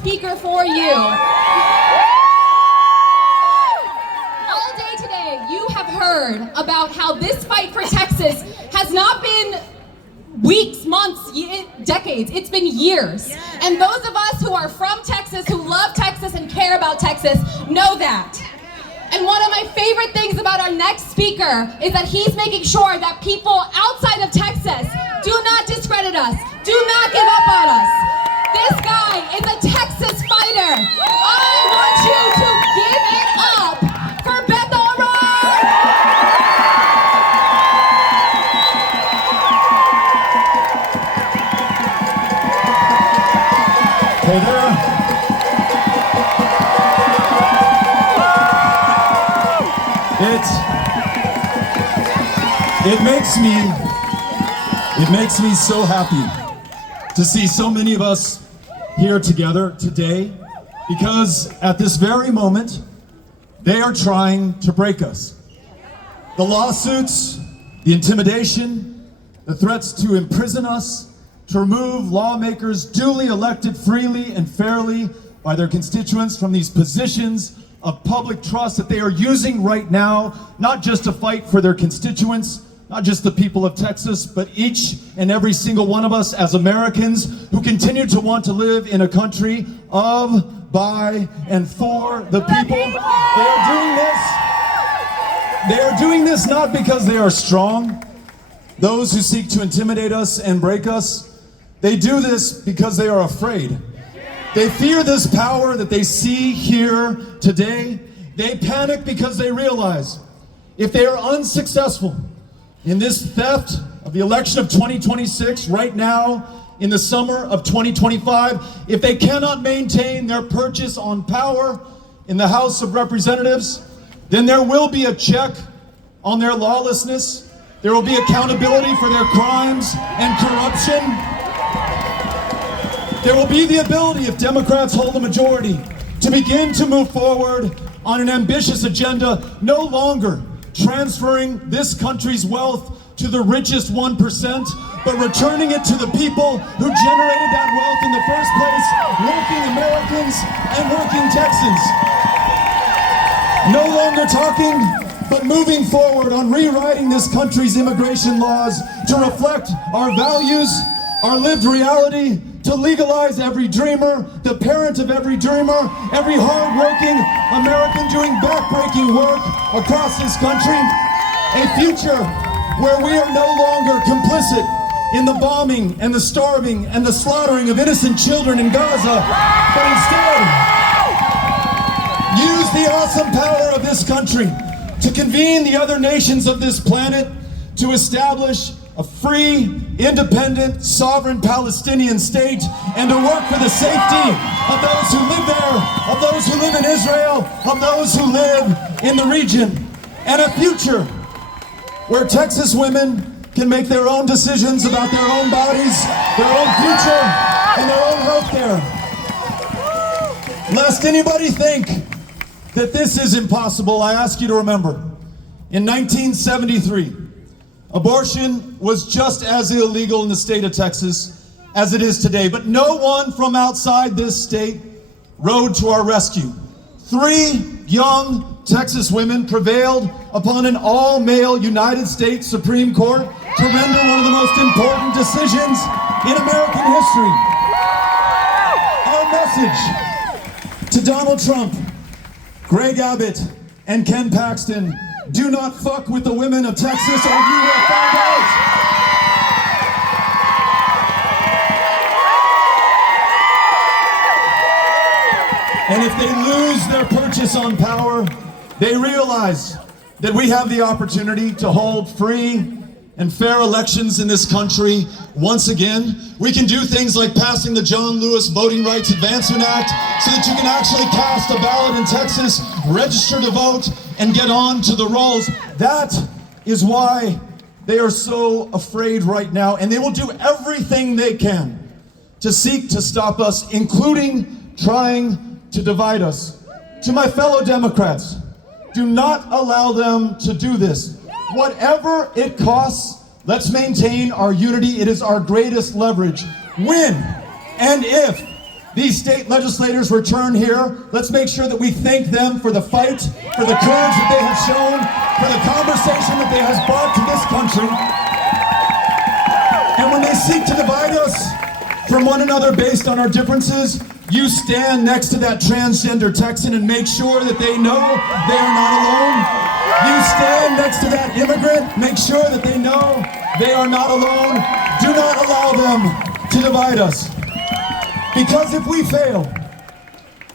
speaker for you. All day today, you have heard about how this fight for Texas has not been weeks, months, decades. It's been years. Yes. And those of us who are from Texas, who love Texas and care about Texas, know that. And one of my favorite things about our next speaker is that he's making sure that people outside of Texas do not discredit us, do not give up on us. This guy is a Texas fighter. I want you to give it up for Beto. Hey there. It makes me so happy to see so many of us here together today, because at this very moment, they are trying to break us. The lawsuits, the intimidation, the threats to imprison us, to remove lawmakers duly elected freely and fairly by their constituents from these positions of public trust that they are using right now, not just to fight for their constituents, not just the people of Texas, but each and every single one of us as Americans who continue to want to live in a country of, by, and for the people. They are doing this not because they are strong, those who seek to intimidate us and break us. They do this because they are afraid. They fear this power that they see here today. They panic because they realize if they are unsuccessful in this theft of the election of 2026 right now, in the summer of 2025, if they cannot maintain their purchase on power in the House of Representatives, then there will be a check on their lawlessness. There will be accountability for their crimes and corruption. There will be the ability, if Democrats hold a majority, to begin to move forward on an ambitious agenda, no longer transferring this country's wealth to the richest 1%, but returning it to the people who generated that wealth in the first place, working Americans and working Texans. No longer talking, but moving forward on rewriting this country's immigration laws to reflect our values, our lived reality, to legalize every dreamer, the parent of every dreamer, every hard-working American doing back-breaking work across this country. A future where we are no longer complicit in the bombing and the starving and the slaughtering of innocent children in Gaza, but instead use the awesome power of this country to convene the other nations of this planet to establish a free, independent, sovereign Palestinian state, and to work for the safety of those who live there, of those who live in Israel, of those who live in the region, and a future where Texas women can make their own decisions about their own bodies, their own future, and their own health care. Lest anybody think that this is impossible, I ask you to remember, in 1973, abortion was just as illegal in the state of Texas as it is today, but no one from outside this state rode to our rescue. 3 young Texas women prevailed upon an all-male United States Supreme Court to render one of the most important decisions in American history. Our message to Donald Trump, Greg Abbott, and Ken Paxton: do not fuck with the women of Texas or you will find out. And if they lose their purchase on power, they realize that we have the opportunity to hold free and fair elections in this country once again. We can do things like passing the John Lewis Voting Rights Advancement Act so that you can actually cast a ballot in Texas, register to vote, and get on to the rolls. That is why they are so afraid right now, and they will do everything they can to seek to stop us, including trying to divide us. To my fellow Democrats, do not allow them to do this. Whatever it costs, let's maintain our unity. It is our greatest leverage. When and if these state legislators return here, let's make sure that we thank them for the fight, for the courage that they have shown, for the conversation that they have brought to this country. And when they seek to divide us from one another based on our differences, you stand next to that transgender Texan and make sure that they know they are not alone. You stand next to that immigrant, make sure that they know they are not alone. Do not allow them to divide us. Because if we fail,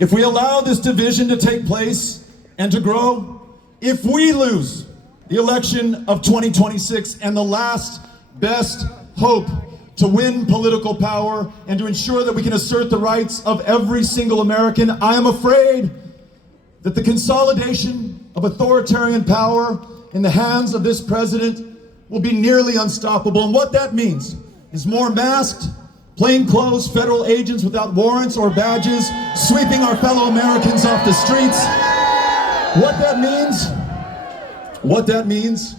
if we allow this division to take place and to grow, if we lose the election of 2026 and the last best hope to win political power and to ensure that we can assert the rights of every single American, I am afraid that the consolidation of authoritarian power in the hands of this president will be nearly unstoppable. And what that means is more masked, plainclothes federal agents without warrants or badges sweeping our fellow Americans off the streets. What that means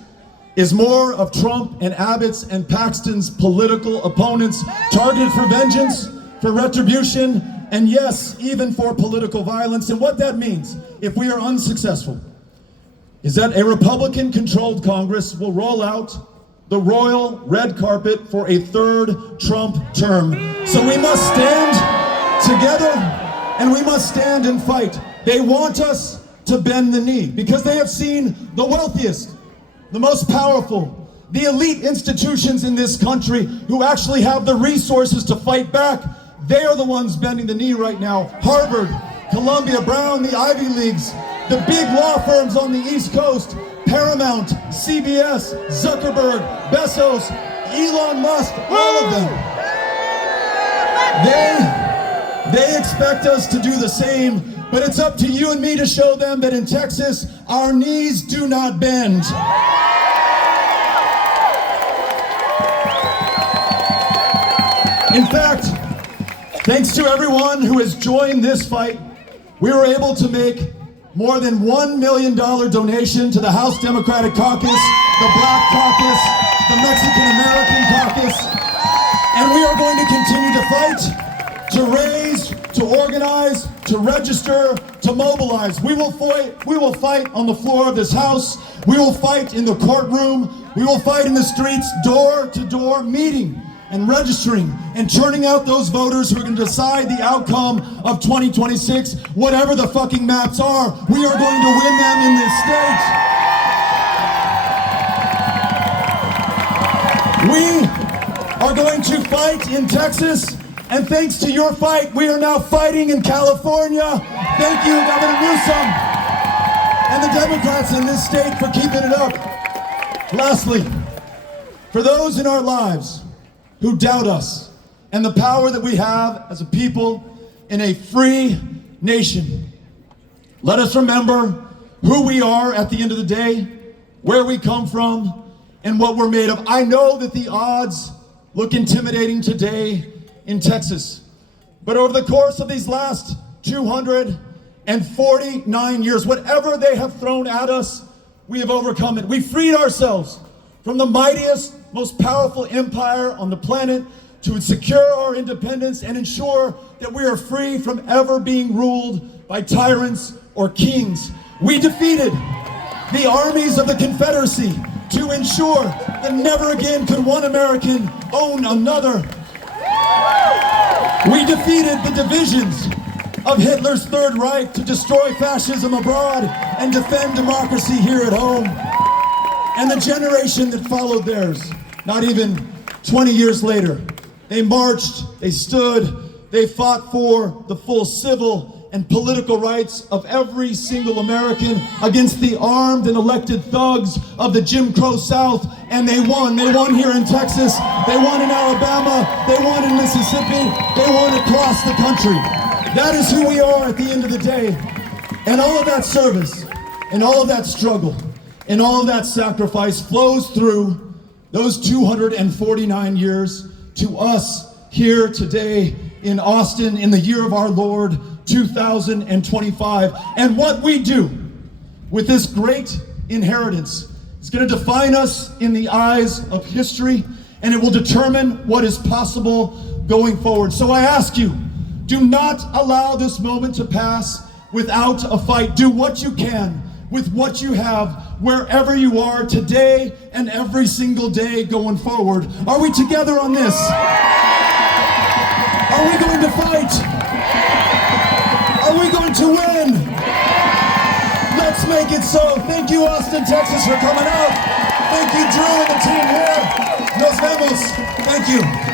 is more of Trump and Abbott's and Paxton's political opponents targeted for vengeance, for retribution, and yes, even for political violence. And what that means, if we are unsuccessful, is that a Republican-controlled Congress will roll out the royal red carpet for a third Trump term. So we must stand together and we must stand and fight. They want us to bend the knee because they have seen the wealthiest, the most powerful, the elite institutions in this country who actually have the resources to fight back. They are the ones bending the knee right now. Harvard, Columbia, Brown, the Ivy Leagues, the big law firms on the East Coast, Paramount, CBS, Zuckerberg, Bezos, Elon Musk, all of them. They expect us to do the same, but it's up to you and me to show them that in Texas, our knees do not bend. In fact, thanks to everyone who has joined this fight, we were able to make more than $1 million donation to the House Democratic Caucus, the Black Caucus, the Mexican American Caucus, and we are going to continue to fight, to raise, to organize, to register, to mobilize. We will fight on the floor of this House. We will fight in the courtroom. We will fight in the streets, door to door, meeting and registering and turning out those voters who are going to decide the outcome of 2026. Whatever the fucking maps are, we are going to win them in this state. We are going to fight in Texas, and thanks to your fight, we are now fighting in California. Thank you, Governor Newsom, and the Democrats in this state for keeping it up. Lastly, for those in our lives who doubt us and the power that we have as a people in a free nation, let us remember who we are at the end of the day, where we come from, and what we're made of. I know that the odds look intimidating today in Texas, but over the course of these last 249 years, whatever they have thrown at us, we have overcome it. We freed ourselves from the mightiest, most powerful empire on the planet to secure our independence and ensure that we are free from ever being ruled by tyrants or kings. We defeated the armies of the Confederacy to ensure that never again could one American own another. We defeated the divisions of Hitler's Third Reich to destroy fascism abroad and defend democracy here at home. And the generation that followed theirs, not even 20 years later, they marched, they stood, they fought for the full civil and political rights of every single American against the armed and elected thugs of the Jim Crow South, and they won. They won here in Texas, they won in Alabama, they won in Mississippi, they won across the country. That is who we are at the end of the day. And all of that service, and all of that struggle, and all of that sacrifice flows through those 249 years to us here today in Austin in the year of our Lord, 2025. And what we do with this great inheritance is going to define us in the eyes of history, and it will determine what is possible going forward. So I ask you Do not allow this moment to pass without a fight. Do what you can with what you have, wherever you are today and every single day going forward. Are we together on this? Are we going to fight? Are we going to win? Let's make it so. Thank you, Austin, Texas, for coming out. Thank you, Drew and the team here. Nos vemos. Thank you.